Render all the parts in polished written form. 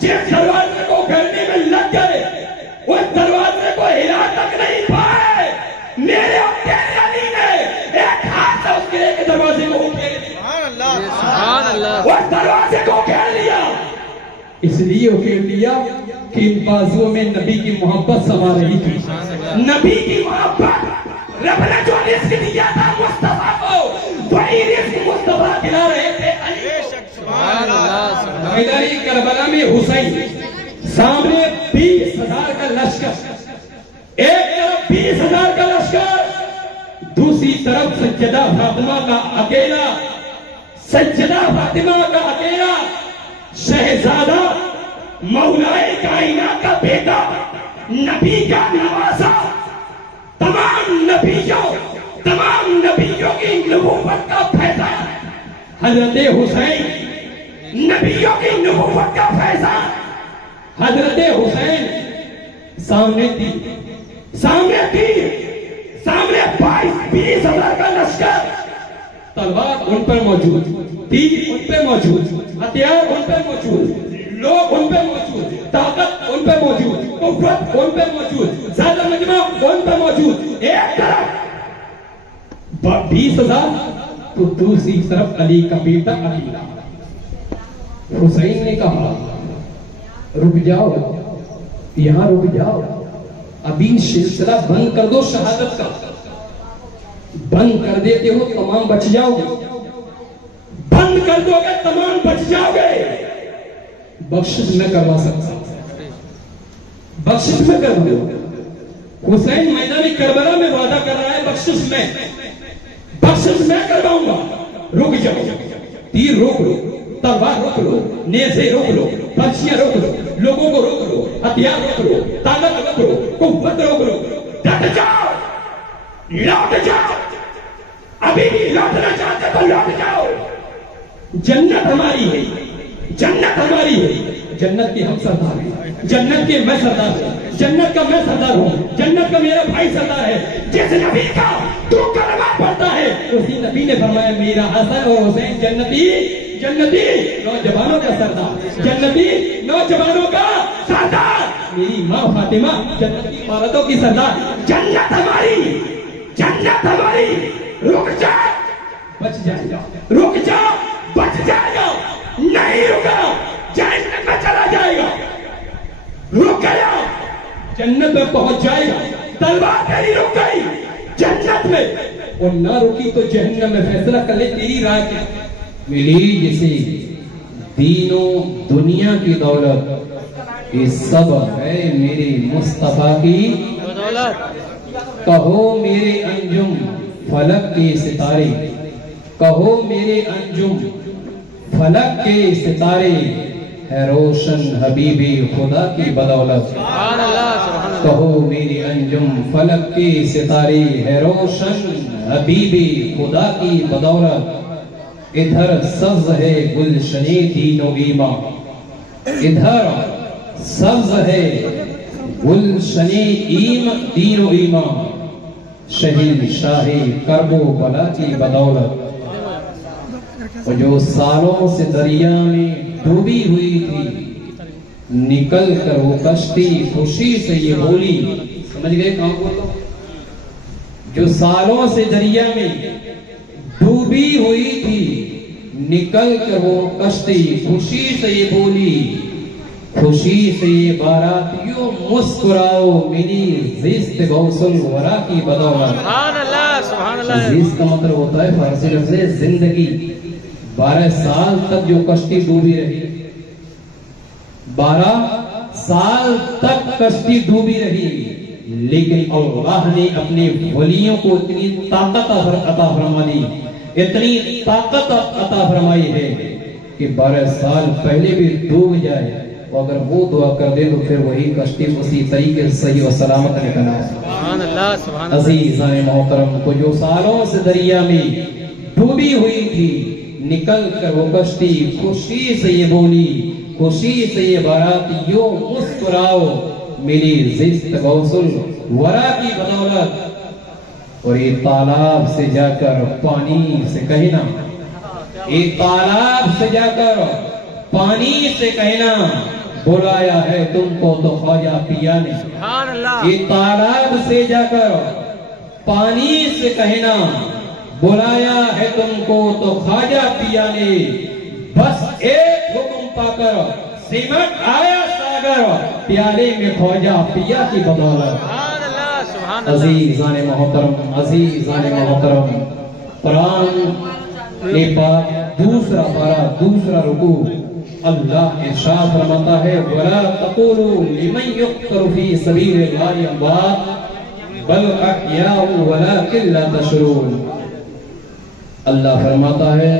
جس دروازے کو گھرنے میں لگ گئے اس دروازے کو ہلا تک نہیں پائے. میرے اور تیرے علی نے ایک ہاتھ سے اس قلعے کے دروازے کو گھیر لیا. اس دروازے کو گھیر لیا. اس لیے گھیر لیا کہ ان بازوؤں میں نبی کی محبت سما رہی تھی. نبی کی محبت رب نے جو رزق دیا تھا مصطفیٰ کو وہی رزق مصطفیٰ کھلا رہے تھے علی کو. میدان کربلا میں حسین سامنے 20,000 کا لشکر, ایک طرف 20,000 کا لشکر, دوسری طرف سیدہ فاطمہ کا اکیلا, سیدہ فاطمہ کا اکیلا شہزادہ, مولائے کائنات کا بیٹا, نبی کا نواسا, تمام نبیوں کی نبوت کا فیضان حضرت حسین, نبیوں کی نبوت کا فیضان حضرت حسین. سامنے تھی, سامنے 22,000 کا لشکر, تلوار ان پر موجود, تیر ان پہ موجود, ہتھیار ان پہ موجود, لوگ ان پہ موجود, طاقت ان پہ موجود, قوت ان پہ موجود, زیادہ مجمع ان پہ موجود. ایک طرف 20,000 تو دوسری طرف علی کا بیٹا اکیلا. حسین نے کہا رک جاؤ, یہاں رک جاؤ, ابھی سلسلہ بند کر دو, شہادت کا بند کر دیتے ہو تمام بچ جاؤ گے, بند کر دو گے تمام بچ جاؤ گے. بخشش میں کروا سکتا, بخشش میں کروا دو. حسین میدان کربلا میں وعدہ کر رہا ہے بخشش میں کرواؤں گا. رک جاؤ, تیر روک لو, تلوار روک لو, نیزے روک لو, پرچیاں روک لو, لوگوں کو روک لو, ہتھیار روک لو, طاقت روک لو, قوت روک لو, ڈٹ جاؤ, لوٹ جاؤ, ابھی بھی لوٹنا چاہتے تو لوٹ جاؤ. جنت ہماری ہے, جنت ہماری ہے, جنت کے ہم سردار ہیں, جنت کے میں سردار ہوں, جنت کا میں سردار ہوں, جنت کا میرا بھائی سردار ہے. جس نبی کا تو کلمہ پڑھتا ہے اسی نبی نے فرمایا میرا حسن اور حسین جنتی, جنتی نوجوانوں کا سردار, جنتی نوجوانوں کا سردار. میری ماں فاطمہ جنت کی عورتوں کی سردار. جنت ہماری, جنت ہماری. رک جا بچ جائے گا, رک جا بچ جائے گا, نہیں رکا جہنم میں چلا جائے گا. رک گیا جنت میں پہنچ جائے گا. تلوار تیری رک گئی جنت میں, اور نہ رکی تو جہنم میں. فیصلہ کر لے تیری رائے کیا. ملی جسے دین و دنیا کی دولت یہ سب ہے میرے مصطفیٰ کی دولت. کہو میرے انجم فلک کے ستارے, کہو میرے انجم فلک کے ستارے ہے روشن حبیب خدا کی بدولت. کہو میری انجم فلک کے ستارے ہے روشن حبیب خدا کی بدولت. ادھر سبز ہے گلشن دین و ایمان, ادھر سبز ہے گلشن دین و ایمان, شہید شاہ کرب و بلا کی بدولت. اور جو سالوں سے دریا میں ڈوبی ہوئی تھی نکل کر وہ کشتی خوشی سے یہ بولی. سمجھ گئے کہاں بولتا؟ جو سالوں سے دریا میں ڈوبی ہوئی تھی نکل کر وہ کشتی خوشی سے یہ بولی. خوشی سے یہ باراتیوں مسکراؤ میری زیست غوث الورا کی بدولت. سبحان اللہ, سبحان اللہ. زیست کا مطلب ہوتا ہے فارسی لفظ زندگی. 12 سال تک جو کشتی ڈوبی رہی, 12 سال تک کشتی ڈوبی رہی, لیکن اللہ نے اپنے ولیوں کو اتنی طاقت عطا فرما دی, اتنی طاقت عطا فرمائی ہے کہ 12 سال پہلے بھی ڈوب جائے اور اگر وہ دعا کر دے تو پھر وہی کشتی اسی طریقے سے صحیح و سلامت نکل آئے. سبحان اللہ, سبحان اللہ. عزیزان محترم کو جو سالوں سے دریا میں ڈوبی ہوئی تھی نکل کر وہ کشتی خوشی سے یہ بولی. خوشی سے یہ باراتیوں مسکراؤ میری زیست غوث الورا کی بدولت. اور یہ تالاب سے جا کر پانی سے کہنا, ایک تالاب سے جا کر پانی سے کہنا بلایا ہے تم کو تو خواجہ پیا نے. یہ تالاب سے جا کر پانی سے کہنا بلایا ہے تم کو تو خواجہ پیا نے. بس ایک حکم پا کر سمٹ آیا ساگر پیالے میں خواجہ پیا کی بدولت. عزیزان محترم، عزیزان محترم، قرآن پاک دوسرا پارہ دوسرا رکوع اللہ ارشاد فرماتا ہے وَلَا تَقُولُوا لِمَنْ يُقْتَلُ فِي سَبِيلِ اللَّهِ أَمْوَاتٌ بَلْ أَحْيَاءٌ وَلَكِنْ لَا تَشْعُرُونَ. اللہ فرماتا ہے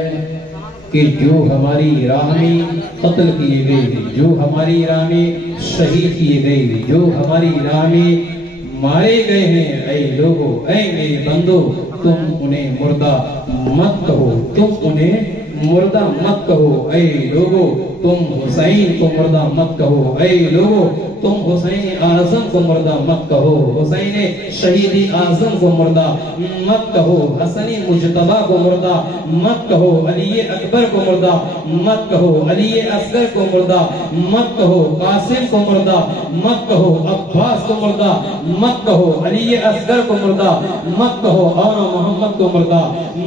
کہ جو ہماری راہ میں قتل کیے گئے، جو ہماری راہ میں شہید کیے گئے، جو ہماری راہ میں مارے گئے ہیں، اے لوگو، اے میرے بندو، تم انہیں مردہ مت کہو، تم انہیں مردہ مت کہو. اے لوگو تم حسین کو مردہ مت کہو. اے لوگو تم حسین اعظم کو مردہ مت کہو. حسین شہید اعظم کو مردہ مت کہو. حسن مجتبی کو مردہ مت کہو. علی اکبر کو مردہ مت کہو. علی اصغر کو مردہ مت کہو. قاسم کو مردہ مت کہو. عباس کو مردہ مت کہو. علی اصغر کو مردہ مت کہو. اور محمد کو مردہ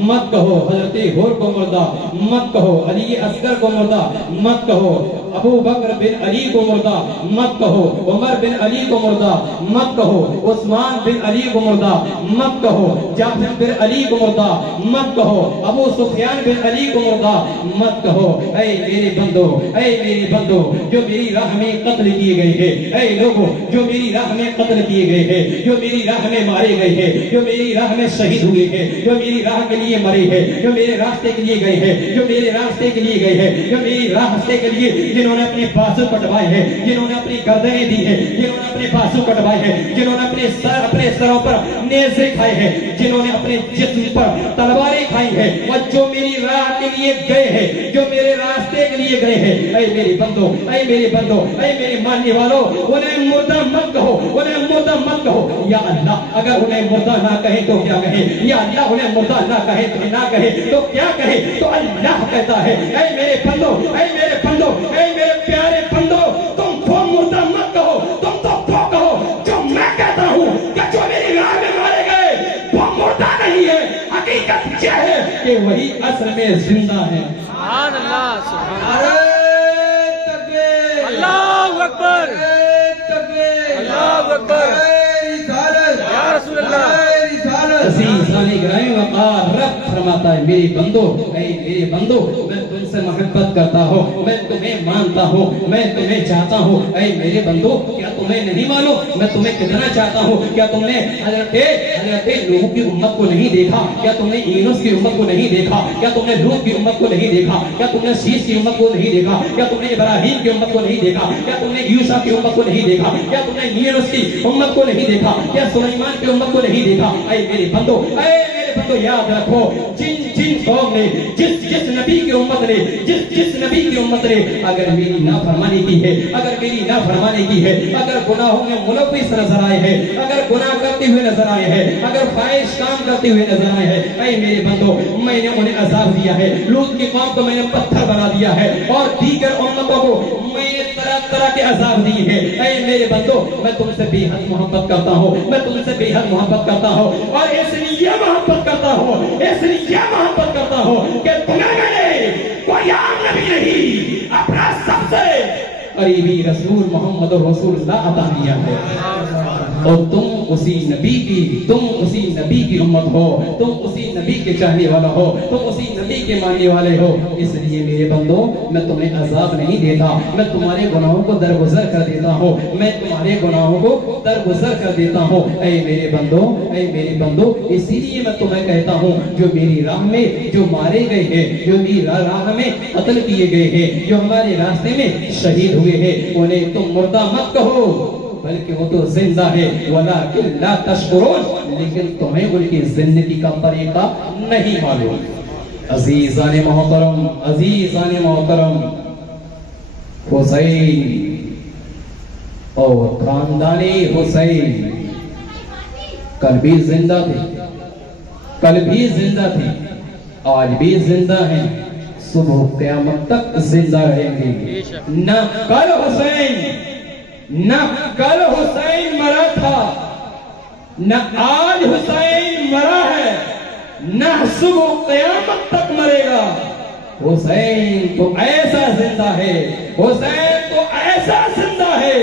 مت کہو. حضرت ہور کو مردہ مت کہو. علی اصغر کو مردہ مت کہو. ابو بکر بن علی کو مردہ مت کہو. عمر بن علی کو مردہ مت کہو. عثمان بن علی کو مردہ مت کہو. جعفر بن علی کو مردہ مت کہو. ابو سفیان بن علی کو مردہ مت کہو. اے میرے بندو، اے میرے بندو، جو میری راہ میں قتل کیے گئے ہیں، اے لوگوں جو میری راہ میں قتل کیے گئے ہیں، جو میری راہ میں مارے گئے ہیں، جو میری راہ میں شہید ہوئے ہیں، جو میری راہ کے لیے مرے ہیں، جو میرے راستے کے لیے گئے ہیں، جو میرے راستے کے لیے گئے ہیں، جو میری راستے کے لیے جنہوں نے اپنے بازو کٹوائے ہیں، جنہوں نے اپنی گردنیں دی ہیں، جنہوں نے اپنے بازو کٹوائے ہیں، جنہوں نے اپنے سروں پر نیزے کھائے ہیں، جنہوں نے اپنے جسم پر تلواریں کھائی ہیں، اور جو میری راہ کے لیے گئے ہیں، جو میرے راستے کے لیے گئے ہیں، اے میرے بندو، اے میرے بندو، اے میرے ماننے والوں، انہیں مردہ مت کہو، انہیں مردہ مت کہو. یا اللہ اگر انہیں مردہ نہ کہیں تو کیا کہیں؟ یا اللہ انہیں مردہ نہ کہے تو نہ کہے تو کیا کہے؟ تو اللہ کہتا ہے اے میرے بندو، اے میرے بندو، اے میرے پیارے بندو، تم تو مردہ مت کہو، تم تو وہ کہو جو میں کہتا ہوں کہ جو میری راہ میں مارے گئے وہ مردہ نہیں ہے. حقیقت یہ ہے کہ وہی اصل میں زندہ ہے. سبحان اللہ، سبحان اللہ، اللہ اکبر، اللہ اکبر، یا رسول اللہ. عزیزان گرامی وقار رب فرماتا ہے میرے بندو، اے میرے بندو، میں تم سے محبت کرتا ہوں، میں تمہیں مانتا ہوں، میں تمہیں چاہتا ہوں. اے میرے بندو کیا تمہیں نہیں معلوم میں تمہیں کتنا چاہتا ہوں؟ کیا تم نے حضرت نوح کی امت کو نہیں دیکھا؟ کیا تم نے یونس کی امت کو نہیں دیکھا؟ کیا تم نے لوط کی امت کو نہیں دیکھا؟ کیا تم نے شیش کی امت کو نہیں دیکھا؟ کیا تم نے ابراہیم کی امت کو نہیں دیکھا؟ کیا تم نے یوشع کی امت کو نہیں دیکھا؟ کیا تم نے یونس کی امت کو نہیں دیکھا؟ کیا سلیمان کی امت کو نہیں دیکھا؟ اے میرے بندو، اے میرے بندو، یاد رکھو جن قوم نے جس نبی کی امت نے جس نبی کی امت نے اگر میری نافرمانی کی ہے، اگر میری نافرمانی کی ہے، اگر گناہوں میں ملوث نظر آئے ہیں، اگر گناہ کرتے ہوئے نظر آئے ہیں، اگر فاحش کام کرتے ہوئے نظر آئے ہیں، اے میرے بندو میں نے انہیں عذاب دیا ہے. لوط کی قوم کو میں نے پتھر بنا دیا ہے اور دیگر امتوں کو میں نے طرح طرح کے عذاب دیے ہیں. اے میرے بندو میں تم سے بے حد محبت کرتا ہوں، میں تم سے بے حد محبت کرتا ہوں، اور اس لیے محبت کرتا ہوں، اس لیے محبت کرتا ہوں کہ تمہیں میں نے کوئی عام نبی نہیں اپنا سب سے قریبی رسول محمد رسول اللہ عطا کیا ہے. اور تم اسی نبی کی امت ہو، تم اسی نبی کے چاہنے والا ہو، تم اسی نبی کے ماننے والے ہو. اس لیے میرے بندو میں تمہیں عذاب نہیں دیتا، میں تمہارے گناہوں کو درگزر کر دیتا ہوں، میں تمہارے گناہوں کو درگزر کر دیتا ہوں. اے میرے بندو، اے میرے بندو، اسی لیے میں تمہیں کہتا ہوں جو میری راہ میں جو مارے گئے ہیں، جو میری راہ میں قتل کیے گئے ہیں، جو ہمارے راستے میں شہید ہوئے ہیں، انہیں تم مردہ مت کہو بلکہ وہ تو زندہ ہے. وَلَكِنْ لَا تَشْكُرُونَ، لیکن تمہیں ان کی زندگی کا طریقہ نہیں معلوم. عزیزان محترم، عزیزان محترم، حسین اور خاندانی حسین کل بھی زندہ تھے، کل بھی زندہ تھے، آج بھی زندہ ہیں. صبح قیامت تک زندہ رہیں گے. نہ کل حسین مرا تھا، نہ آج حسین مرا ہے، نہ صبح قیامت تک مرے گا. حسین تو ایسا زندہ ہے، حسین تو ایسا زندہ ہے.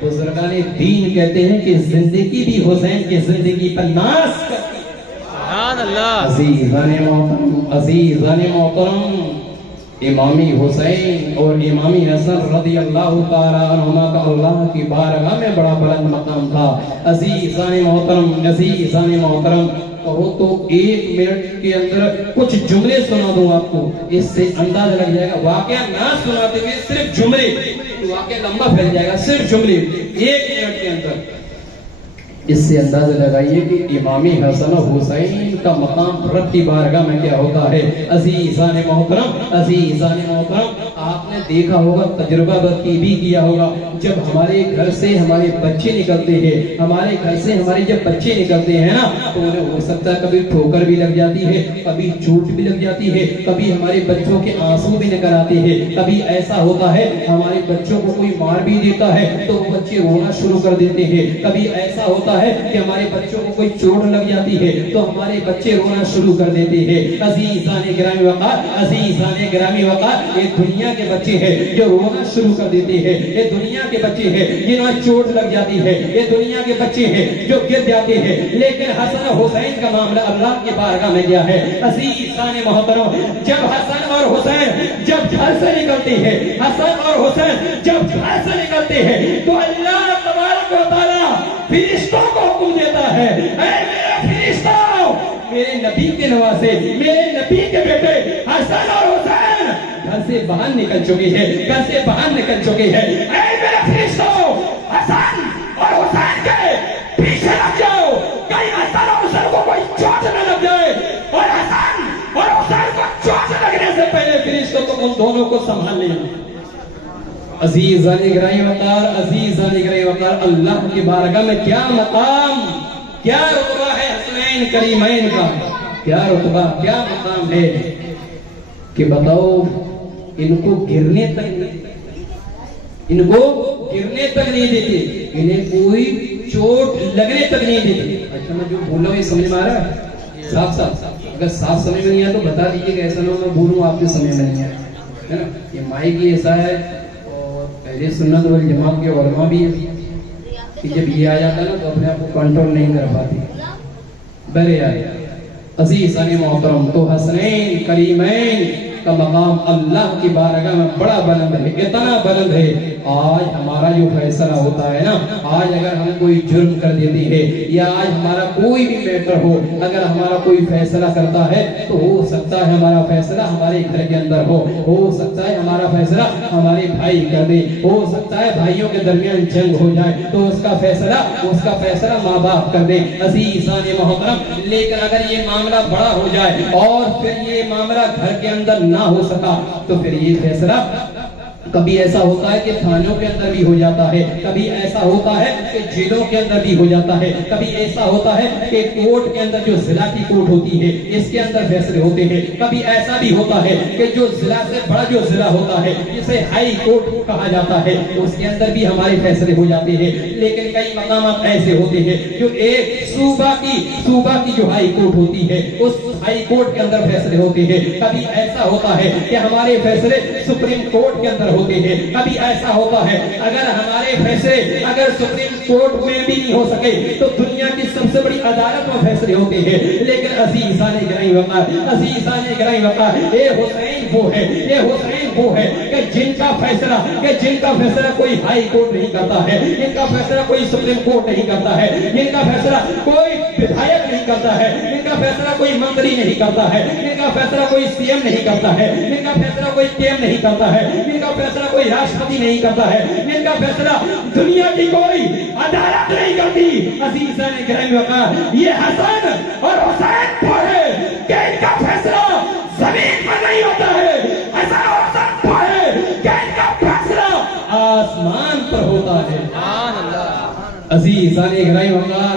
بزرگان دین کہتے ہیں کہ زندگی بھی حسین کی زندگی پر ناز کرتی. سبحان اللہ. عزیزان محترم، امامی حسین اور امامی حسن رضی اللہ تعالیٰ عنہما کا اللہ کی بارگاہ میں بڑا بلند مقام تھا. عزیزان محترم کہو تو 1 منٹ کے اندر کچھ جملے سنا دوں آپ کو، اس سے اندازہ لگ جائے گا. واقعہ نہ سناتے ہوئے صرف جملے، واقعہ لمبا پھیل جائے گا. صرف جملے 1 منٹ کے اندر، اس سے اندازہ لگائیے کہ امامی حسن و حسین کا مقام رب کی بارگاہ میں کیا ہوتا ہے. عزیزان محترم، آپ نے دیکھا ہوگا، تجربہ بھی کیا ہوگا، جب ہمارے گھر سے ہمارے بچے نکلتے ہیں، ہمارے گھر سے ہمارے جب بچے نکلتے ہیں نا، تو انہیں ہو سکتا ہے کبھی ٹھوکر بھی لگ جاتی ہے، کبھی چوٹ بھی لگ جاتی ہے، کبھی ہمارے بچوں کے آنسو بھی نکل آتے ہیں. کبھی ایسا ہوتا ہے ہمارے بچوں کو کوئی مار بھی دیتا ہے تو وہ بچے رونا شروع کر دیتے ہیں. کبھی ایسا ہوتا ہے کہ ہمارے بچوں کو کوئی چوٹ لگ جاتی ہے تو ہمارے بچے رونا شروع کر دیتے ہیں. عزیزان گرامی وقار، یہ دنیا کے بچے ہیں جو رونا شروع کر دیتے ہیں. یہ دنیا کے بچے ہیں جنہیں چوٹ لگ جاتی ہے. یہ دنیا کے بچے ہیں جو گر جاتے ہیں. لیکن حسن و حسین کا معاملہ اللہ کی بارگاہ میں کیا ہے. عزیزان محترم، جب حسن اور حسین جب گھر سے نکلتے ہیں، حسن اور حسین جب گھر سے نکلتے ہیں تو اللہ تبارک و تعالیٰ فرشتوں کو حکم دیتا ہے، اے میرے فرشتوں، میرے نبی کے نواسے، میرے نبی کے بیٹے حسن اور حسین گھر سے باہر نکل چکے ہیں، گھر سے باہر نکل چکے ہیں. اے میرے فرشتوں، حسن اور حسین کے پیچھے لگ جاؤ، کہیں حسن اور حسین کو کوئی چوٹ نہ لگ جائے. اور حسن اور حسین کو چوٹ لگنے سے پہلے فرشتوں کو ان دونوں کو سنبھال لینا. عزیزان گرامی وقار، اللہ کی بارگاہ میں کیا مقام، کیا رتبہ ہے حسنین کریمین کا، کیا رتبہ، کیا مقام ہے کہ بتاؤ ان کو گرنے تک نہیں دیتے، انہیں کوئی چوٹ لگنے تک نہیں دیتے. اچھا میں جو بول رہا ہوں یہ سمجھ میں آ رہا ہے؟ صاف اگر صاف سمجھ میں نہیں آیا تو بتا دیجیے کہ ایسا نہ ہو میں بولوں آپ کے سمجھ میں نہیں آیا ہے نا. یہ مائک ہی ایسا ہے، اہل سنت والجماعت کے علماء بھی کہ جب یہ آ جاتا ہے نا تو اپنے آپ کو کنٹرول نہیں کر پاتی. بہرے آئے عزیزان محترم، تو حسنین کریمین کا مقام اللہ کی بارگاہ میں بڑا بلند ہے، اتنا بلند ہے. آج ہمارا جو فیصلہ ہوتا ہے نا، آج اگر ہم کوئی جرم کر دیتے ہیں یا آج ہمارا کوئی بھی میٹر ہو، اگر ہمارا کوئی فیصلہ کرتا ہے تو ہو سکتا ہے ہمارا فیصلہ ہمارے گھر کے اندر ہو سکتا ہے ہمارا فیصلہ ہمارے بھائی کر دے، ہو سکتا ہے بھائیوں کے درمیان جنگ ہو جائے تو اس کا فیصلہ ماں باپ کر دے. عزیزان محترم، لیکن اگر یہ معاملہ بڑا ہو جائے اور پھر یہ معاملہ گھر کے اندر نہ ہو سکا تو پھر یہ فیصلہ کبھی ایسا ہوتا ہے کہ تھانوں کے اندر بھی ہو جاتا ہے، کبھی ایسا ہوتا ہے کہ جیلوں کے اندر بھی ہو جاتا ہے، کبھی ایسا ہوتا ہے کہ کورٹ کے اندر جو ضلع کی کورٹ ہوتی ہے اس کے اندر فیصلے ہوتے ہیں، کبھی ایسا بھی ہوتا ہے کہ جو ضلع سے بڑا جو ضلع ہوتا ہے جسے ہائی کورٹ کہا جاتا ہے اس کے اندر بھی ہمارے فیصلے ہو جاتے ہیں. لیکن کئی مقامات ایسے ہوتے ہیں جو ایک صوبہ کی جو ہائی کورٹ ہوتی ہے اس ہائی کورٹ کے اندر فیصلے ہوتے ہیں. کبھی ایسا ہوتا ہے کہ ہمارے فیصلے سپریم کورٹ کے اندر ہوتے ہیں. کبھی ایسا ہوتا ہے اگر ہمارے فیصلے اگر سپریم کورٹ میں بھی نہیں ہو سکے تو دنیا کی سب سے بڑی عدالت میں فیصلے ہوتے ہیں. لیکن عزیزان گرامی وقار، یہ حسین وہ ہے کہ جن کا فیصلہ کوئی ہائی کورٹ نہیں کرتا ہے، جن کا فیصلہ کوئی سپریم کورٹ نہیں کرتا ہے، جن کا فیصلہ کوئی ودھایک نہیں کرتا ہے، جن کا فیصلہ کوئی منتری نہیں کرتا ہے، جن کا فیصلہ کوئی سی ایم نہیں کرتا ہے، جن کا فیصلہ کوئی پی ایم نہیں کرتا ہے، جن کا فیصلہ کوئی راشٹرپتی نہیں کرتا ہے، جن کا فیصلہ دنیا کی کوئی عدالت نہیں کرتی. عزیزان گرامی وقار، یہ حسن اور حسین پڑھے کہ ان کا فیصلہ زمین پر نہیں ہوتا ہے، حسن اور حسین پڑھے کہ ان کا فیصلہ آسمان پر ہوتا ہے. عزیزان گرامی وقار،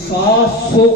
700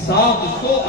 700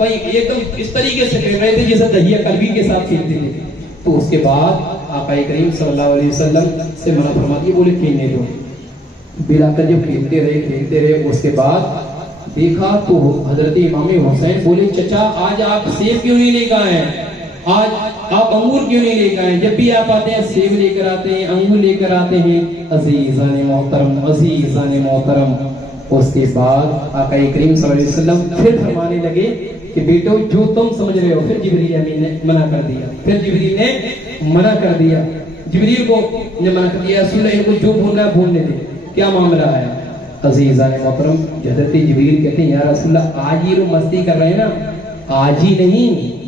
کوئی ایک دم اس طریقے سے کھیل رہے تھے جیسے دہیا قلبی کے ساتھ کھیلتے تھے. تو اس کے بعد آقا کریم صلی اللہ علیہ وسلم سے منع فرما دیا, بولے کھیلنے دو. بلا کر جب کھیلتے رہے اس کے بعد دیکھا تو حضرت امام حسین بولے چچا آج آپ سیب کیوں نہیں لے کر آئے ہیں, آج آپ انگور کیوں نہیں لے کر آئے ہیں؟ جب بھی آپ آتے ہیں سیب لے کر آتے ہیں, انگور لے کر آتے ہیں. عزیزان محترم اس کے بعد آقا کریم صلی اللہ علیہ وسلم پھر فرمانے لگے کہ بیٹو جو تم سمجھ رہے ہو. پھر جبریل امین نے منع کر دیا, جبریل کو نے منع کر دیا, رسول اللہ ان کو جو بھولنا ہے بھولنے دے. کیا معاملہ ہے عزیزان محترم؟ حضرت جبریل کہتے ہیں یا رسول اللہ آج ہی وہ مستی کر رہے ہیں نا, آج ہی نہیں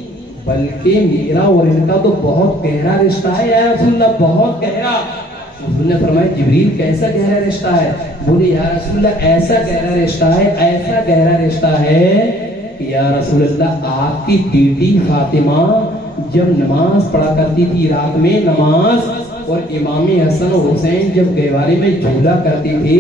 بلکہ میرا اور ان کا تو بہت گہرا رشتہ ہے یا رسول اللہ, بہت گہرا. حضور نے فرمایا جبریل کیسا گہرا رشتہ ہے؟ بولے یا رسول اللہ ایسا گہرا رشتہ ہے کہ یا رسول اللہ آپ کی بیٹی فاطمہ جب نماز پڑھا کرتی تھی رات میں نماز, اور امام حسن و حسین جب گہوارے میں جھولا کرتے تھے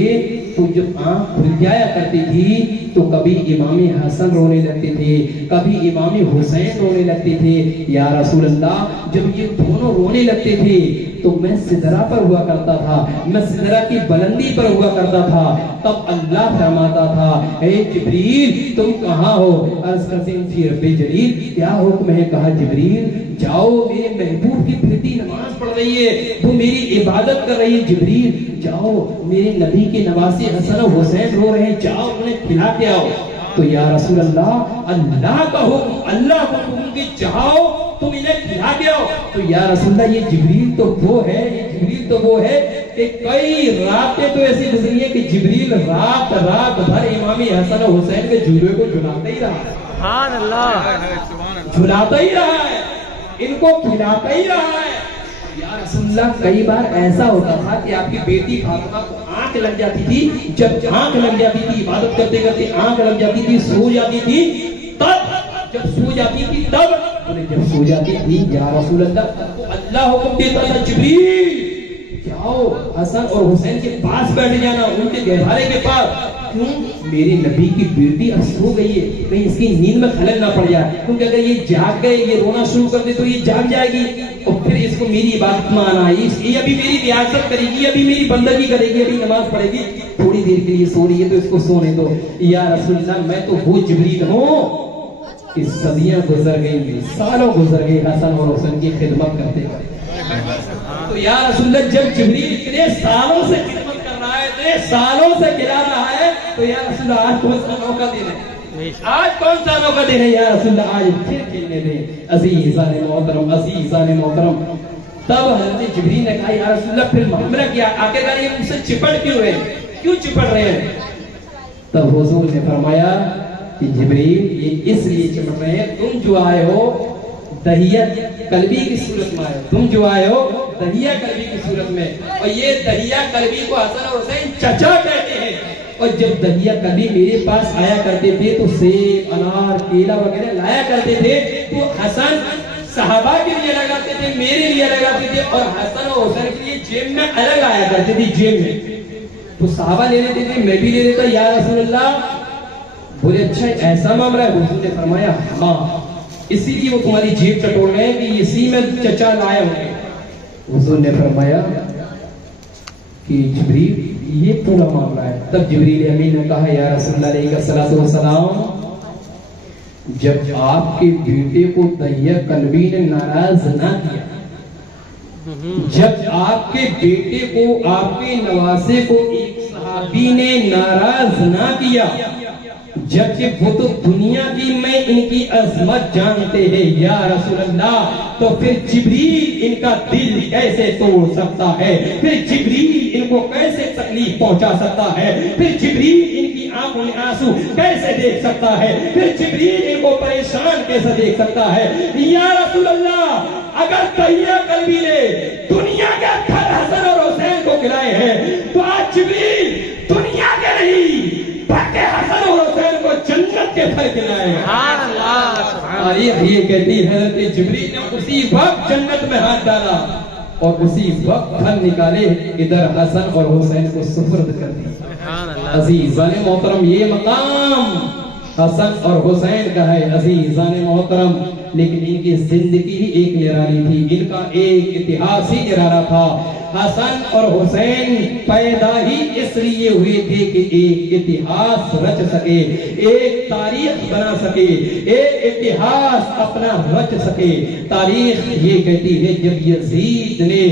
تو جب آنکھ کھل جایا کرتی تھی تو کبھی امام حسن رونے لگتے تھے, کبھی امام حسین رونے لگتے تھے. یا رسول اللہ جب یہ دونوں رونے لگتے تھے تو میں سدرہ پر ہوا کرتا تھا, میں سدرہ کی بلندی پر ہوا کرتا تھا. تب اللہ فرماتا تھا اے جبریل تم کہاں ہو؟ عرض کرتے ہیں رب جلیل کیا حکم ہے؟ کہا جبریل جاؤ میرے محبوب کی بیٹی نماز پڑھ رہی ہے, وہ میری عبادت کر رہی ہے. جبریل جاؤ میرے نبی کے نواسے حسن و حسین رو رہے ہیں, جاؤ انہیں کھلا کے آؤ. تو یا رسول اللہ اللہ کا حکم, اللہ کا حکم کہ جاؤ تم انہیں کھلا کے آؤ. تو یا رسول اللہ یہ جبریل تو وہ ہے کہ کئی راتیں تو ایسی گزری ہیں کہ جبریل رات بھر امام حسن و حسین کے جھولے کو جھلاتا ہی رہا ہے, سبحان اللہ, جھلاتا ہی رہا ہے, ان کو کھلاتا ہی رہا ہے. یا رسول اللہ کئی بار ایسا ہوتا تھا کہ آپ کی بیٹی فاطمہ کو آنکھ لگ جاتی تھی, جب آنکھ لگ جاتی تھی عبادت کرتے کرتے آنکھ لگ جاتی تھی, سو جاتی تھی, تب جب سو جاتی تھی جب سو جاتی تھی یا رسول اللہ اللہ حکم دیتا تھا جبریل جاؤ حسن اور حسین کے پاس بیٹھ جانا, ان کے گہوارے کے پاس. کیوں؟ میری نبی کی بیٹی اب سو گئی ہے, کہیں اس کی نیند میں خلل نہ پڑ جائے, کیونکہ اگر یہ جاگ گئے یہ رونا شروع کر دے تو یہ جاگ جائے گی اور پھر اس کو میری عبادت میں آنا ہے, یہ ابھی میری ریاست کرے گی, ابھی میری بندگی کرے گی, ابھی نماز پڑھے گی, تھوڑی دیر کے لیے سو رہی ہے تو اس کو سونے دو. یا رسول اللہ میں تو وہ جبریل ہوں کہ صدیاں گزر گئی, سالوں گزر گئی حسن اور حسین کی خدمت کرتے کرتے. تو یا رسول اللہ جب جبریل اتنے سالوں سے خدمت کر رہا ہے, اتنے سالوں سے کھلا رہا ہے, تو یا رسول اللہ آج کون سا موقع دے رہے ہیں, آج کون سا موقع دے رہے ہیں؟ یا رسول اللہ آج پھر کھیلنے دیں. عزیزان محترم تب حضرت جبریل نے کہا یا رسول اللہ پھر معاملہ کیا, آخرکار یہ مجھ سے چپٹ کیوں رہے ہیں, کیوں چپٹ رہے ہیں؟ تب حضور نے فرمایا کہ جبریل یہ اس لیے چپٹ رہے ہیں تم جو آئے ہو دہیا قلبی کی صورت میں آئے, تم جو آئے ہو دہیا قلبی کی صورت میں, اور یہ دہیا قلبی کو حسن اور حسین چچا کہتے ہیں. اور جب دہیا قلبی میرے پاس آیا کرتے تھے تو سیب انار کیلا وغیرہ لایا کرتے تھے تو حسن صحابہ کے لیے لگاتے تھے, میرے لیے لگاتے تھے, اور حسن اور حسین کے لیے جیب میں الگ آیا کرتے تھے, جیب میں تو صحابہ لے لیتے تھے, میں بھی لے لیتا. یا رسول اللہ بولے اچھا ایسا معاملہ ہے؟ حضور نے فرمایا ہاں اسی لیے وہ تمہاری جیب چٹوڑ رہے ہیں کہ اسی میں چچا لائے ہوں گے. حضور نے فرمایا کہ جبریل یہ پورا معاملہ ہے. تب جبریل امین نے کہا یا رسول اللہ علیہ الصلوۃ والسلام جب آپ کے بیٹے کو دہیا قلبی نے ناراض نہ کیا, جب آپ کے بیٹے کو آپ کے نواسے کو ایک صحابی نے ناراض نہ کیا, جبکہ وہ تو دنیا کی میں ان کی عظمت جانتے ہیں یا رسول اللہ, تو پھر جبریل ان کا دل کیسے توڑ سکتا ہے, پھر جبریل ان کو کیسے تکلیف پہنچا سکتا ہے, پھر جبریل ان کی آنکھوں میں آنسو کیسے دیکھ سکتا ہے, پھر جبریل ان کو پریشان کیسے دیکھ سکتا ہے. یا رسول اللہ اگر دہیا قلبی نے دنیا کے پھل حسن اور حسین کو کھلائے ہیں تو آج جبریل دنیا کے نہیں بلکہ حسن اور حسین کو جنت کے پھل کھلائے ہیں. سبحان اللہ, سبحان اللہ. یہ کہتی ہے حضرت جبریل نے اسی وقت جنت میں ہاتھ ڈالا اور اسی وقت پھل نکالے, ادھر حسن اور حسین کو سپرد کر دی. سبحان اللہ. عزیزان محترم یہ مقام حسن اور حسین کا ہے عزیزان محترم، لیکن ان کی زندگی ہی ایک نرالی تھی، ان کا ایک اتہاس ہی نرالا تھا۔ حسن اور حسین پیدا ہی اس لیے ہوئے تھے کہ ایک اتہاس رچ سکے، ایک تاریخ بنا سکے، ایک اتہاس اپنا رچ سکے۔ تاریخ یہ کہتی ہے جب یزید نے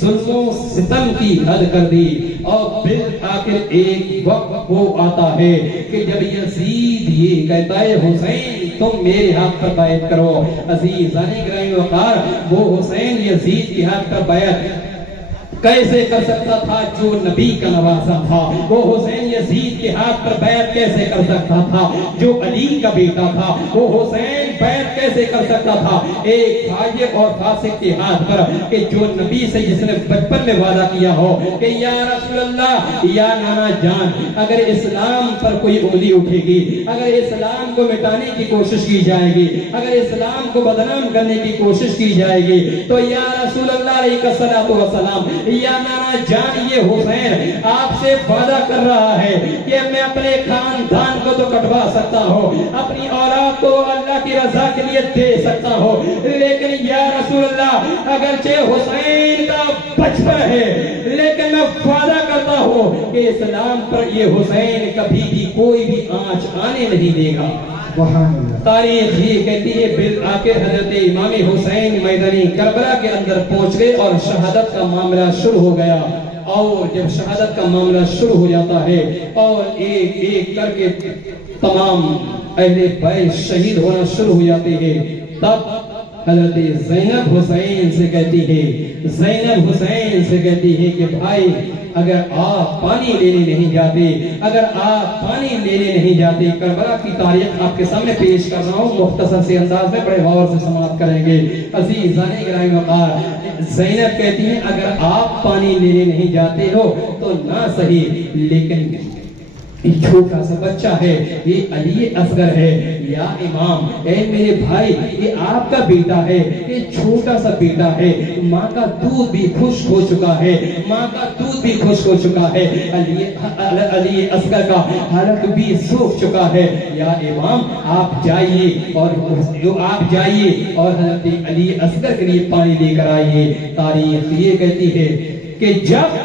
ظلم و ستم کی حد کر دی اور بالآخر ایک وقت وہ آتا ہے کہ جب یزید یہ کہتا ہے حسین تم میرے ہاتھ پر بیعت کرو۔ عزیزان گرامی وقار، وہ حسین یزید کے ہاتھ پر بیعت کیسے کر سکتا تھا جو نبی کا نواسا تھا؟ وہ حسین یزید کے ہاتھ پر بیعت کیسے کر سکتا تھا جو علی کا بیٹا تھا؟ وہ حسین بیعت کیسے کر سکتا تھا ایک فاجر اور فاسق کے ہاتھ پر کہ جو نبی سے جس نے بچپن میں وعدہ کیا ہو کہ یا رسول اللہ، یا نانا جان، اگر اسلام پر کوئی انگلی اٹھے گی، اگر اسلام کو مٹانے کی کوشش کی جائے گی، اگر اسلام کو بدنام کرنے کی کوشش کی جائے گی تو یا رسول اللہ علیہ الصلوۃ والسلام، یا نانا جان، یہ حسین آپ سے وعدہ کر رہا ہے کہ میں اپنے خاندان کو تو کٹوا سکتا ہوں، اپنی اولاد کو اللہ کی رضا کے لیے دے سکتا ہوں، لیکن یا رسول اللہ اگرچہ حسین کا بچپن ہے لیکن میں وعدہ کرتا ہوں کہ اسلام پر یہ حسین کبھی بھی کوئی بھی آنچ آنے نہیں دے گا۔ تاریخ یہ کہتی ہے بالآخر حضرت امام حسین میدانی کربلا کے اندر پہنچ گئے اور شہادت کا معاملہ شروع ہو گیا۔ اور جب شہادت کا معاملہ شروع ہو جاتا ہے اور ایک ایک کر کے تمام اہل بیت شہید ہونا شروع ہو جاتے ہیں، تب حضرت زینب حسین سے کہتی ہے، زینب حسین سے کہتی ہے کہ بھائی اگر آپ پانی لینے نہیں جاتے، اگر آپ پانی لینے نہیں جاتے، کربلا کی تاریخ آپ کے سامنے پیش کر رہا ہوں، مختصر سے انداز میں بڑے غور سے سماعت کریں گے۔ عزیزان گرامی وقار، زینب کہتی ہیں اگر آپ پانی لینے نہیں جاتے ہو تو نہ صحیح، لیکن یہ چھوٹا سا بچہ ہے، یہ علی اصغر ہے، یا امام، اے میرے بھائی یہ آپ کا بیٹا ہے، یہ چھوٹا سا بیٹا ہے، ماں کا دودھ بھی خشک ہو چکا ہے، ماں کا دودھ بھی خشک ہو چکا ہے، علی اصغر کا حلق بھی سوکھ چکا ہے، یا امام آپ جائیے اور حضرت علی اصغر کے لیے پانی لے کر آئیے۔ تاریخ یہ کہتی ہے کہ جب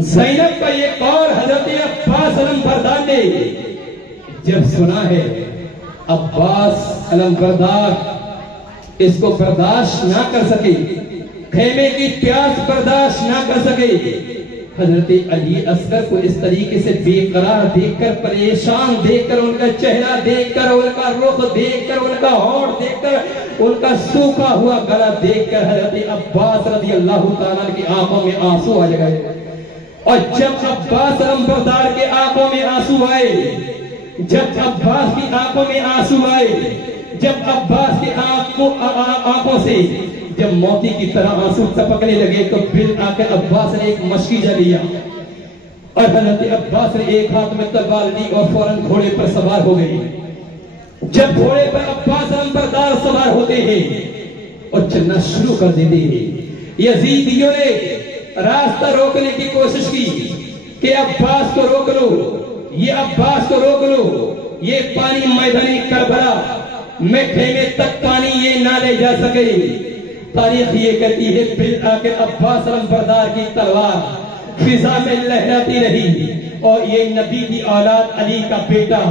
زینب کا یہ قول حضرت عباس علمبردار نے جب سنا ہے، عباس علمبردار اس کو برداشت نہ کر سکے، خیمے کی پیاس برداشت نہ کر سکے، حضرت علی اصغر کو اس طریقے سے بے قرار دیکھ کر، پریشان دیکھ کر، ان کا چہرہ دیکھ کر، ان کا رخ دیکھ کر، ان کا ہونٹ دیکھ کر، ان کا سوکھا ہوا گلا دیکھ کر حضرت عباس رضی اللہ تعالیٰ کی آنکھوں میں آنسو آ گئے۔ اور جب عباس علمبردار کے آنکھوں میں آنسو آئے، جب عباس کی آنکھوں میں آنسو آئے، جب عباس کی آنکھوں سے جب موتی کی طرح آنسو ٹپکنے لگے تو بالآخر عباس نے ایک مشکیزہ لیا اور حضرت عباس نے ایک ہاتھ میں تلوار لی اور فوراً گھوڑے پر سوار ہو گئی۔ جب گھوڑے پر عباس علمبردار سوار ہوتے ہیں اور چلنا شروع کر دیتے ہیں، یزیدیوں نے راستہ روکنے کی کوشش کی کہ عباس کو روک لو، یہ عباس کو روک لو، یہ پانی میدانی کربلا میں خیمے تک پانی یہ نہ لے جا سکے۔ تاریخ یہ کہتی ہے بالآخر عباس علمبردار کی تلوار فضا میں لہراتی رہی اور یہ نبی کی اولاد، علی کا بیٹا،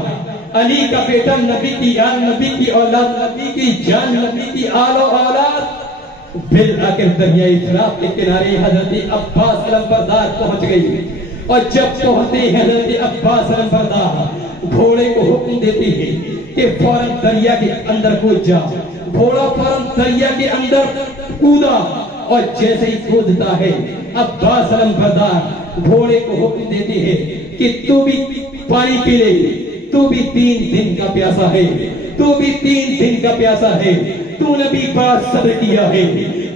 علی کا بیٹا، نبی کی آل، نبی کی اولاد، نبی کی جان، نبی کی آل و اولاد بالآخر دریائے فرات کے کنارے حضرت عباس علمبردار پہنچ گئی۔ اور جب پہنچتے ہیں حضرت عباس علمبردار گھوڑے کو حکم دیتے ہیں کہ فوراً دریا کے اندر کود جا۔ گھوڑا فوراً دریا کے اندر کودا اور جیسے ہی کودتا ہے عباس علمبردار گھوڑے کو حکم دیتے ہیں کہ تو بھی پانی پی لے، تو بھی 3 دن کا پیاسا ہے، تو بھی 3 دن کا پیاسا ہے، تو نے بھی بڑا صبر کیا ہے،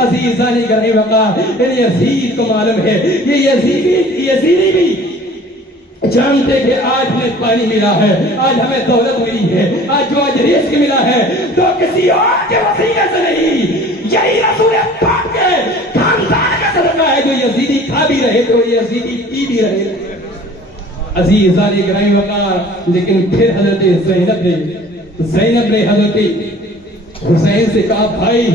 عزیزان گرامی وقار، یزید کو معلوم ہے یہ یزیدی بھی جانتے کہ آج ہمیں پانی ملا ہے، آج ہمیں دولت ملی ہے، آج جو آج رزق ملا ہے تو کسی اور کے وسیلے سے نہیں، یہی رسول پاک کے خاندان کا صدقہ ہے جو یزیدی کھا بھی رہے تو یزیدی پی بھی رہے۔ عزیزان گرامی وقار، لیکن پھر حضرت زینب نے حضرت حسین سے کہا بھائی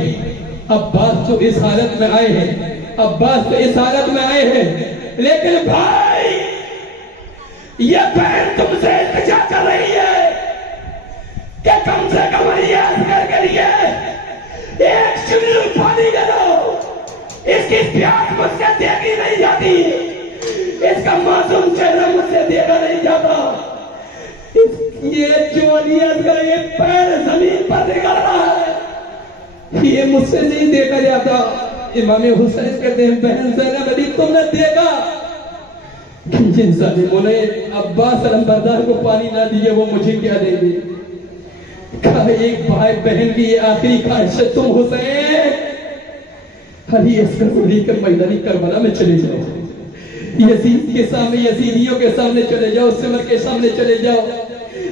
عباس تو اس حالت میں آئے ہیں، عباس تو اس حالت میں آئے ہیں، لیکن بھائی یہ بہن تم سے التجا کر رہی ہے کہ کم سے کم اصغر کے لیے ایک چلو پانی دے دو، اس کی پیاس مجھ سے دیکھی نہیں جاتی، اس کا معصوم چہرہ مجھ سے دیکھا نہیں جاتا، یہ جو علی اصغر یہ پیر زمین پر نکل رہا ہے یہ مجھ سے نہیں دیکھا جاتا۔ امام حسین کہتے ہیں بہن زینب علی تم نے دیکھا جن ظالموں نے عباس علمبردار کو پانی نہ دیے وہ مجھے کیا دیں گے؟ کہا ایک بھائی بہن کی یہ آخری خواہش ہے تم حسین علی اصغر کو لے کر میدانی کربلا میں چلے جاؤ، یزید کے سامنے، یزیدیوں کے سامنے چلے جاؤ، سمر کے سامنے چلے جاؤ،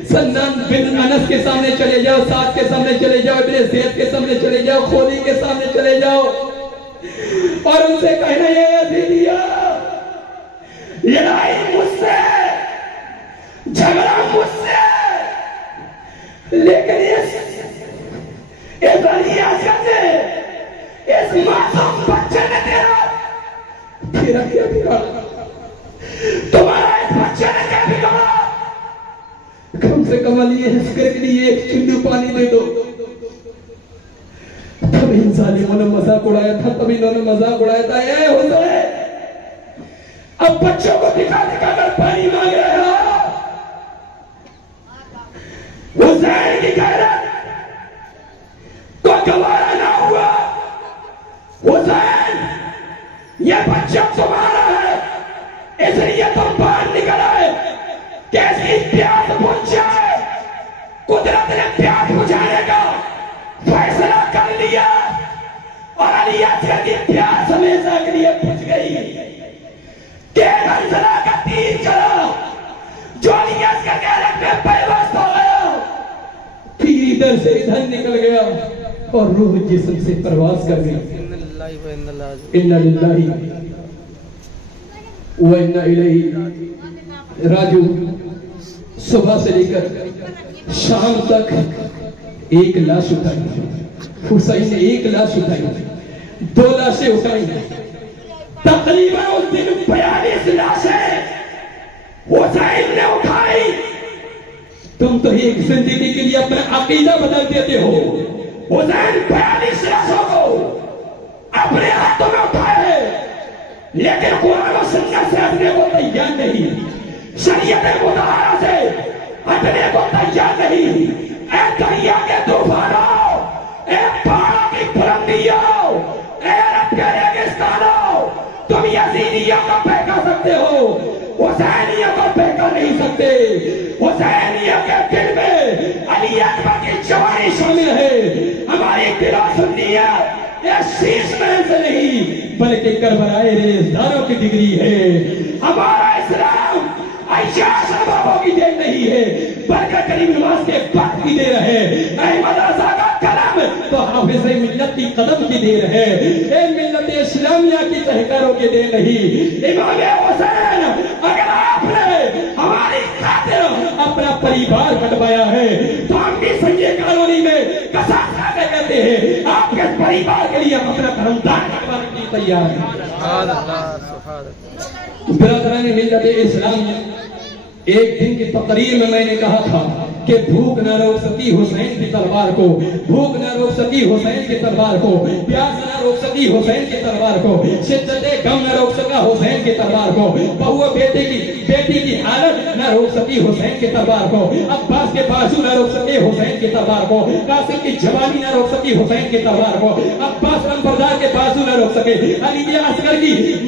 سنان بن انس کے سامنے چلے جاؤ، سعد کے سامنے چلے جاؤ، ابن زید کے سامنے چلے جاؤ، خولی کے سامنے چلے جاؤ اور ان سے کہنا یہ یزیدیوں لڑائی مجھ سے، جھگڑا مجھ سے، لیکن اس علی اصغر نے، اس معصوم بچے نے تیرا کیا بگاڑا، تمہارا اس بچے نے کیا بگاڑا، کم سے کم علی اصغر کے لیے ایک چلو پانی دے دو۔ تب ان ظالموں نے مذاق اڑایا تھا، تب انہوں نے مذاق اڑایا تھا اے حسین اب بچوں کو دکھا دکھا کر پانی مانگ رہے ہو، حسین کی غیرت کو گوارا نہ ہوا، حسین یہ بچہ تمہارا ہے اس لیے تم باہر نکل آئے کہ اس کی پیاس بجھ جائے، قدرت نے پیاس بجھانے کا فیصلہ کر لیا اور علی اصغر کی پیاس ہمیشہ کے لیے بجھ گئی کہ منزلہ کا تیر چلا جو علی اصغر کے حلق میں پیوست ہو گیا، تیر ادھر سے ادھر نکل گیا اور روح جسم سے پرواز کر گئی۔ اِنَّا لِلَّهِ وَإِنَّا إِلَيْهِ راجعون۔ صبح سے لے کر شام تک ایک لاش اٹھائی، حسین نے ایک لاش اٹھائی، دو لاشیں اٹھائی، تقریباً اس دن 42 لاشیں حسین نے اٹھائی۔ تم تو ایک زندگی کے لیے اپنا عقیدہ بدل دیتے ہو، حسین 42 لاشوں کو اپنے ہاتھوں میں اٹھائے لیکن قرآن و سنت سے ہٹنے کو تیار نہیں، شریعت مطہرہ سے ہٹنے کو تیار نہیں۔ اے دریا کے طوفانوں، اے پہاڑوں کی بلندیوں، اے عرب کے ریگستانوں، تم یزیدیوں کو بہکا سکتے ہو، حسینیوں کو بہکا نہیں سکتے۔ حسینیوں کے دل میں علی اکبر کی جوانی شامل ہے، ہماری دلوں سنیت یہ شیش محل سے نہیں بلکہ کربلائے ریزداروں کی ڈگری ہے۔ ہمارا اسلام عیاش اربابوں کی دین نہیں ہے بلکہ کریم نواز کے وقت کی دیر ہے۔ احمد رضا کا کلام تو حافظ ملت کی قدم کی دیر ہے، اے ملت اسلامیہ کی تحقیروں کی دیر نہیں۔ امام حسین اگر آپ نے ہماری خاطر اپنا پریوار کٹوایا ہے تو ہم بھی سنجے کالونی میں قصاص کھاتے کہتے ہیں آپ کے پریوار کے لیے اپنا کرمدان کٹوانے کی تیار ہے۔ برادران ملت اسلام، ایک دن کی تقریر میں نے کہا تھا کہ بھوک نہ روک سکی حسین کی تلوار کو، بھوک نہ روک سکی حسین کی تلوار کو، پیاس نہ روک سکی حسین کی تلوار کو، شدت غم نہ روک سکا حسین کی تلوار کو، بہو بیٹی کی حالت نہ روک سکی حسین کی تلوار کو، عباس کے بازو نہ روک سکے حسین کی تلوار کو، قاسم کی جوانی نہ روک سکی حسین کی تلوار کو، عباس علمبردار کے بازو نہ روک سکے، علی اصغر کی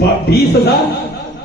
20,000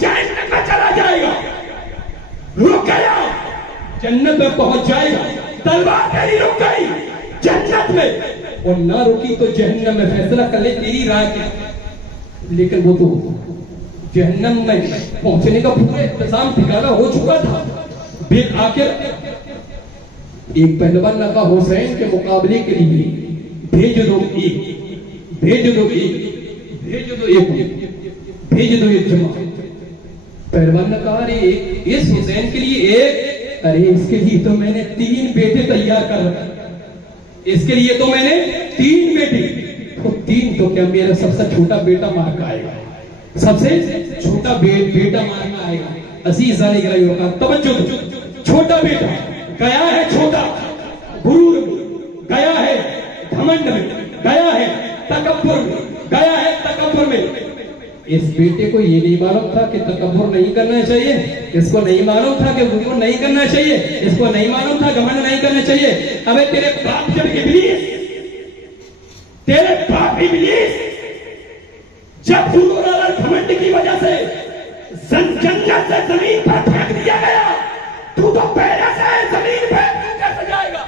جہنم میں چلا جائے گا، رک گیا جنت میں پہنچ جائے گا، تلوار تیری رک گئی جنت میں، اور نہ رکی تو جہنم میں، فیصلہ کر لے تیری رائے کیا۔ لیکن وہ تو جہنم میں پہنچنے کا پورا انتظام ٹھکانا ہو چکا تھا۔ بالآخر ایک پہلوان نے کہا حسین کے مقابلے کے لیے بھیج دو ایک جمع۔ پہلوان نے کہا ارے اس حسین کے لیے ایک، ارے اس کے لیے تو میں نے 3 بیٹے تیار کر رکھے، اس کے لیے تو میں نے 3 بیٹے، تو 3 تو کیا میرا سب سے چھوٹا بیٹا مار کا آئے گا، سب سے چھوٹا بیٹا مار کا آئے گا۔ عزیز علی گرائی وقت توجہ، چھوٹا بیٹا گیا ہے، چھوٹا غرور میں گیا ہے، گھمنڈ میں گیا ہے، تکبر میں گیا ہے، تکبر میں۔ اس بیٹے کو یہ نہیں معلوم تھا کہ تکبر نہیں کرنا چاہیے، اس کو نہیں معلوم تھا کہ غرور نہیں کرنا چاہیے، اس کو نہیں معلوم تھا گھمنڈ نہیں کرنا چاہیے۔ ابے تیرے باپ جب ابلیس، تیرے باپ ابلیس جب غرور اور گھمنڈ کی وجہ سے جنت سے زمین پر پھینک دیا گیا، تو پہلے سے زمین پہ کیسے جائے گا؟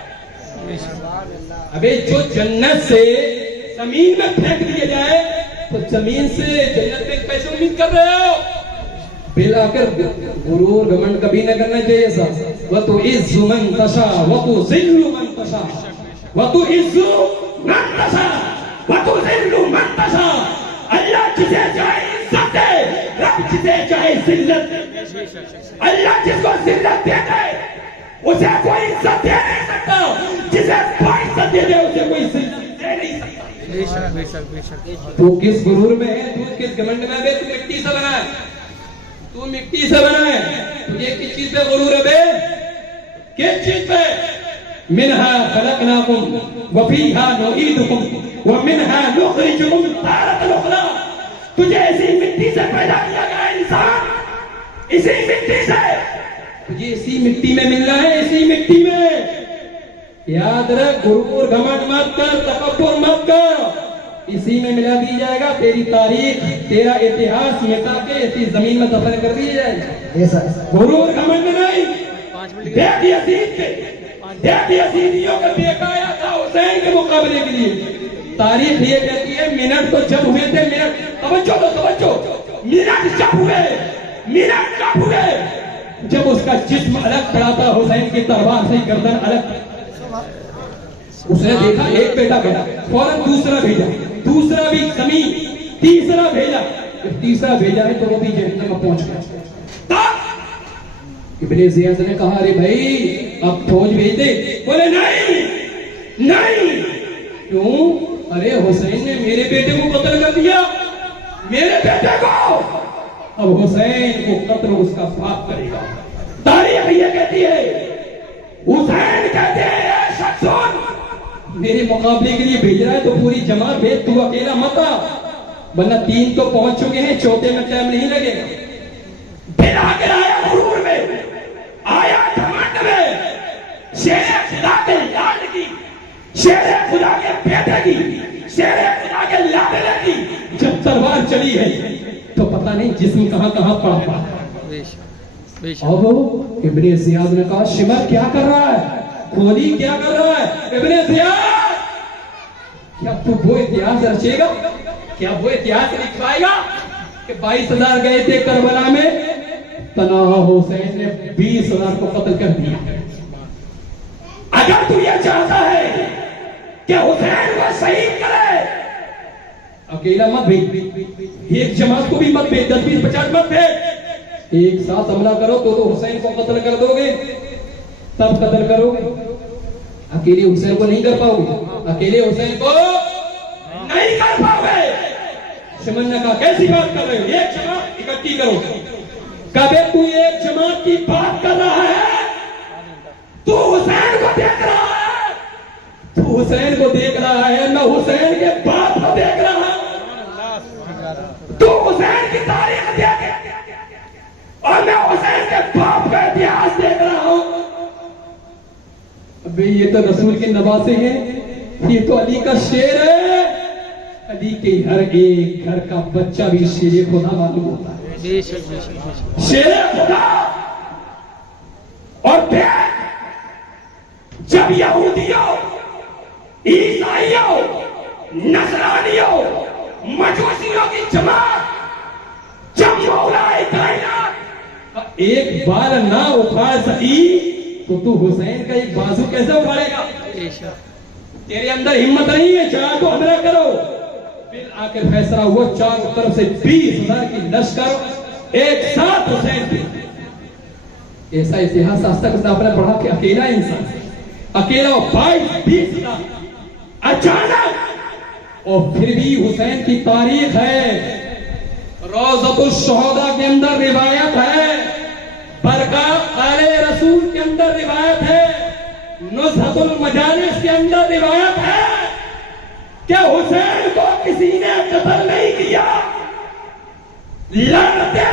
ابے جو جنت سے زمین میں پھینک دیا جائے تو زمین سے جنت میں کیسے امید کر رہے ہو؟ بالآخر غرور گھمنڈ کبھی نہ کرنا چاہیے صاحب۔ وَتُعِزُّ مَن تَشَاءُ وَتُذِلُّ مَن تَشَاءُ وَتُعِزُّ مَن تَشَاءُ وَتُذِلُّ مَن تَشَاءُ۔ اللہ جسے چاہے عزت دے، رب جسے چاہے ذلت دے۔ اللہ جس کو ذلت دے دے اسے کوئی عزت دے نہیں سکتا، جسے عزت دے دے اسے کوئی ذلت دے نہیں سکتا۔ تو کس غرور میں ہے، تو کس گھمنڈ میں ہے؟ تو مٹی سے بنا ہے، تو مٹی سے بنا ہے، تجھے کس چیز پہ غرور ہے بے؟ کس چیز پہ؟ منها خلقناكم وفيها نعيدكم ومنها نخرجكم تارة أخرى۔ تجھے اسی مٹی سے پیدا کیا گیا انسان، اسی مٹی سے تجھے اسی مٹی میں ملنا ہے، اسی مٹی میں۔ یاد رکھ، غرور گھمنڈ مت کر، تکبر مت کر، اسی میں ملا دی جائے گا تیری تاریخ، تیرا اتہاس مٹا کے اسی زمین میں دفن کر دی جائے گا۔ غرور گھمنڈ نہیں۔ دیکھ یزید کے، دیکھ یزیدیوں کا بیٹا آیا تھا حسین کے مقابلے کے لیے۔ تاریخ یہ کہتی ہے منٹ تو جب ہوئے تھے، منٹ توجہ دو، توجہ، منٹ جب ہوئے، منٹ جب ہوئے جب اس کا جسم الگ پڑا تھا حسین کی تلوار سے گردن الگ، اس نے دیکھا ایک بیٹا گیا، فوراً دوسرا بھیجا، دوسرا بھی زمین، تیسرا بھیجا، جب تیسرا بھیجا ہے تو وہ بھی جہنم میں پہنچ گیا۔ ابن زیاد نے کہا ارے بھائی اب فوج بھیج دے، بولے نہیں نہیں، کیوں؟ ارے حسین نے میرے بیٹے کو قتل کر دیا، میرے بیٹے کو، اب حسین کو قتل اس کا باپ کرے گا۔ تاریخ یہ کہتی ہے، حسین کہتے ہیں اے شخص میرے مقابلے کے لیے بھیج رہا ہے تو پوری جماعت بھیج، تو اکیلا مت آ، ورنہ 3 تو پہنچ چکے ہیں، چوتھے میں ٹائم نہیں لگے گا۔ بلا کر آیا غرور میں، آیا گھمنڈ میں، شیر خدا کے لاڈ کی، شیر خدا کے بیٹے کی، شیر خدا کے لاڈلے کی جب تلوار چلی ہے تو پتہ نہیں جسم کہاں کہاں پڑا پڑا۔ اب ابن زیاد نے کہا شمر کیا کر رہا ہے، کولی کیا کر رہا ہے؟ ابن زیاد کیا تو وہ اتہاس رچے گا، کیا وہ اتہاس لکھوائے گا کہ 22,000 گئے تھے کربلا میں، تنہا حسین نے 20,000 کو قتل کر دیا۔ اگر تو یہ چاہتا ہے کہ حسین کو شہید کرے، اکیلا مت بھیج، ایک جماعت کو بھی مت بھیج، 10 20 50 مت بھیج، ایک ساتھ حملہ کرو تو حسین کو قتل کر دو گے، تب قتل کرو گے، اکیلے حسین کو نہیں کر پاؤ گے، اکیلے حسین کو نہیں کر پاؤ گے۔ شمن نے کہا کیسی بات کر رہے ہو، ایک جماعت اکٹھی کرو۔ کبھی تو ایک جماعت کی بات کر رہا ہے، تو حسین کو دیکھ رہا ہے، تو حسین کو دیکھ رہا ہے، میں حسین کے باپ کو دیکھ رہا ہوں، تو حسین کی تاریخ دیکھ اور میں حسین کے باپ کا اتہاس دیکھ رہا ہوں۔ ابھی یہ تو رسول کے نواسے ہیں، یہ تو علی کا شیر ہے، علی کے ہر ایک گھر کا بچہ بھی شیر خدا معلوم ہوتا ہے۔ بے شک بے شک بے شک شیر خدا اور پھر جب یہودیوں عیسائیوں نصرانیوں مجوسیوں کی جماعت جب مولا کائنات ایک بار نہ اکھاڑ سکی تو حسین کا ایک بازو کیسے اکھاڑے گا؟ بے شک تیرے اندر ہمت نہیں ہے، چار کو حملہ کرو. پھر آخر فیصلہ ہوا چاروں طرف سے 20,000 کی لشکر ایک ساتھ حسین پہ. ایسا اتہاس آج تک آپ نے پڑھا کہ اکیلا انسان، اکیلا 22,000 اچانک. اور پھر بھی حسین کی تاریخ ہے، روضۃ الشہداء کے اندر روایت ہے، برکات آل رسول کے اندر روایت ہے، نزہۃ المجالس کے اندر روایت ہے کہ حسین کو کسی نے قتل نہیں کیا. لڑتے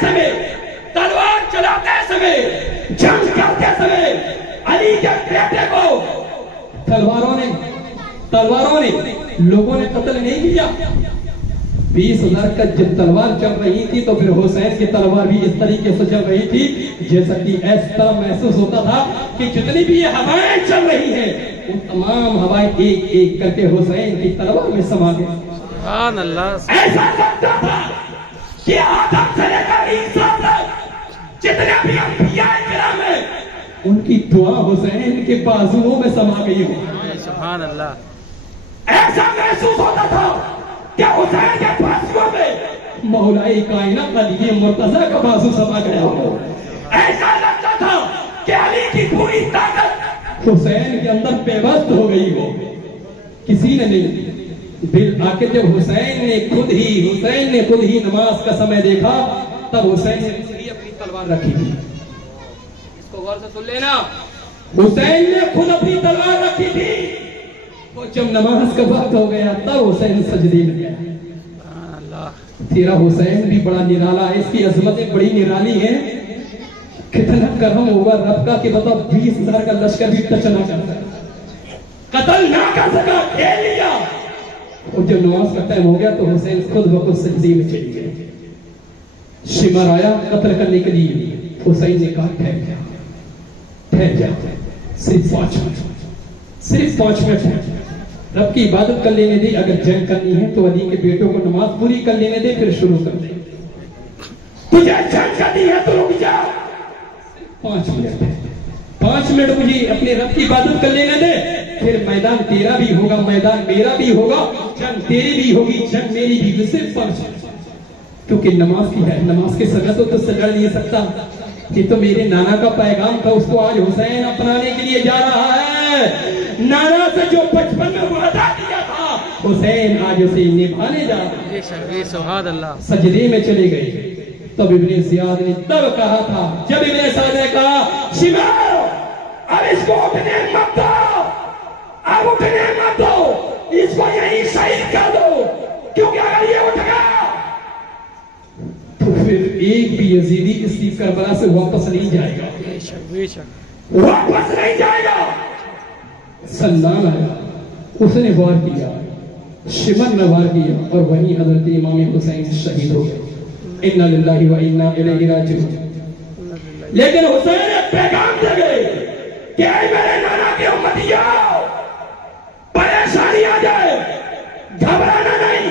سمے تلوار چلاتے سمے جنگ کرتے سمے علی کے بیٹے کو تلواروں نے لوگوں نے قتل نہیں کیا. 20,000 کا جب تلوار چل رہی تھی تو پھر حسین کی تلوار بھی اس طریقے سے چل رہی تھی جیسا کہ اس طرح محسوس ہوتا تھا کہ جتنی بھی یہ ہوائیں چل رہی ہیں وہ تمام ہوائیں ایک ایک کر کے حسین کی تلوار میں سما گئی. سبحان اللہ. ایسا لگتا تھا کہ آدم سے لے کر عیسیٰ تک جتنے بھی انبیاء کرام ہیں ان کی دعا حسین کے بازوؤں میں سما گئی ہو. سبحان اللہ. ایسا محسوس ہوتا تھا کہ حسین کے بازوؤں میں مولا کائنات علی مرتضیٰ کا بازو سما گیا ہو. ایسا لگتا تھا کہ علی کی پوری طاقت حسین کے اندر پیوست ہو گئی ہو. کسی نے نہیں. پھر آ کے جب حسین نے خود ہی نماز کا سمے دیکھا تب حسین نے اپنی تلوار رکھی تھی. اس کو غور سے سن لینا، حسین نے خود اپنی تلوار رکھی تھی. وہ جب نماز کا وقت ہو گیا تب حسین سجدے میں گیا. سبحان اللہ. تیرا حسین بھی بڑا نرالا ہے، اس کی عظمتیں بڑی نرالی ہیں. کتنا کرم ہوگا رب کا کہ بتا 20,000 کا لشکر بھی ٹچ نہ کر سکا، قتل نہ کر سکا، کھیل لیا. اور جب نماز کا ٹائم ہو گیا تو حسین خود بخود سجدے میں چلی گئے. شمر آیا قتل کرنے کے لیے. حسین نے کہا ٹھہر جا، صرف 5 منٹ رب کی عبادت کر لینے دے. اگر جنگ کرنی ہے تو علی کے بیٹوں کو نماز پوری کر لینے دے پھر شروع کر دے. تجھے جنگ کرنی ہے تو رک جا، 5 منٹ مجھے اپنے رب کی عبادت کر لینے دے. پھر میدان تیرا بھی ہوگا، میدان میرا بھی ہوگا، جنگ تیری بھی ہوگی، جنگ میری بھی. صرف 5 منٹ. کیونکہ نماز کی ہے، نماز کے سگا تو تجھ سے لڑ نہیں سکتا. یہ تو میرے نانا کا پیغام تھا، اس کو آج حسین اپنانے کے لیے جا رہا ہے. نانا سے جو 55 میں وعدہ کیا تھا حسین آج اسے نبھانے جا رہا ہے. سبحان اللہ. سجدے میں چلے گئے. تب ابن زیاد نے تب کہا تھا، جب ابن زیاد نے کہا شمار اب اس کو اٹھنے مت دو، اب اٹھنے مت دو، اس کو یہیں شہید کر دو، کیونکہ اگر یہ اٹھ گیا تو پھر ایک بھی یزیدی اس کی کربلا سے واپس نہیں جائے گا، واپس نہیں جائے گا. سلمان آیا، اس نے وار کیا، شمر نے وار کیا اور وہیں حضرت امام حسین شہید ہو گئے. اِنَّا لِلَّهِ وَإِنَّا إِلَيْهِ رَاجِعُونَ. لیکن حسین ایک پیغام دے گئے کہ اے میرے نانا کے امتیوں، پریشانی آ جائے گھبرانا نہیں،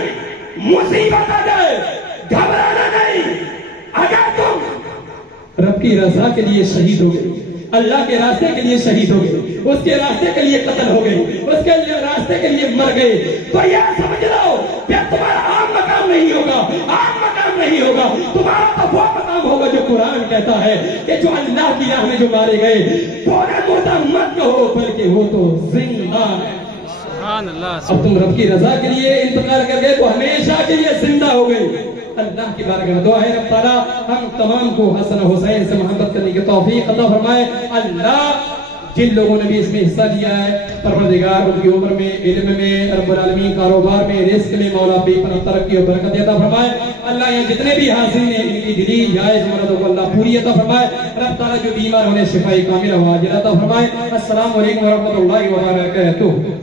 مصیبت آ جائے گھبرانا نہیں. اگر تم رب کی رضا کے لیے شہید ہو گئے، اللہ کے راستے کے لیے شہید ہو گئے، اس کے راستے کے لیے قتل ہو گئے، اس کے راستے کے لیے مر گئے، تو یہ سمجھ لو کہ تمہارا عام مقام نہیں ہوگا، عام مقام نہیں ہوگا. تمہارا تو وہ مقام ہوگا جو قرآن کہتا ہے کہ جو اللہ کی راہ میں جو مارے گئے پورے مردہ مت کہو بلکہ وہ تو زندہ ہے. سبحان اللہ. اب تم رب کی رضا کے لیے انتقال کر گئے تو ہمیشہ کے لیے زندہ ہو گئے. اللہ کی بارگاہ میں دعا ہے رب تعالیٰ ہم تمام کو حسن و حسین سے محبت کرنے کی توفیق عطا فرمائے. اللہ جن لوگوں نے بھی اس میں حصہ لیا ہے پروردگار ان کی عمر میں، علم میں، رب العالمین کاروبار میں، رزق میں مولا بے پناہ ترقی اور برکت عطا فرمائے. اللہ یہ جتنے بھی حاضرین ہیں ان کی دلی جائز مرادوں کو اللہ پوری عطا فرمائے. رب تعالیٰ جو بیمار ہونے شفائی کامل و عاجل عطا فرمائے. السلام علیکم ورحمۃ اللہ وبرکاتہ.